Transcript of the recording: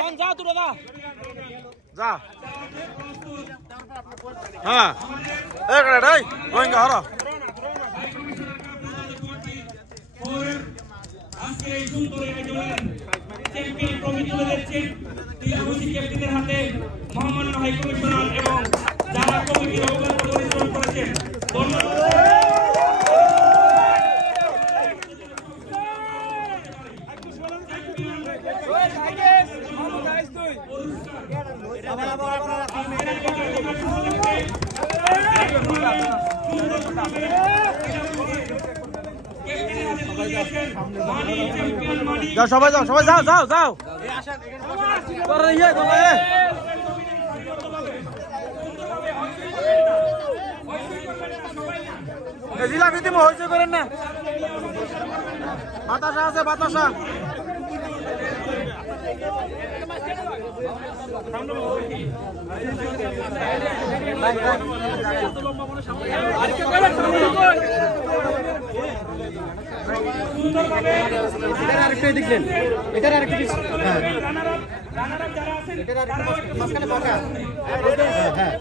কোন যা তুই দাদা যা হ্যাঁ এক রে এই রোহিঙ্গা হরো আজকে এই সুন্দর আয়োজনের চ্যাম্পিয়ন ট্রফি তুলে দিচ্ছেন ত্রিভুজি ক্যাপ্টেনের হাতে মহামান্য হাই কমিশনার এবং যারা কমিটির অক্লান্ত পরিশ্রম করেছেন যাও সবাই যাও সবাই যাও যাও যাও জিলাপি তুমি হইচই করেন না বাতাসা আছে বাতাসা দেখলেন এটার আরেকটু মাঝখানে ফাঁকা হ্যাঁ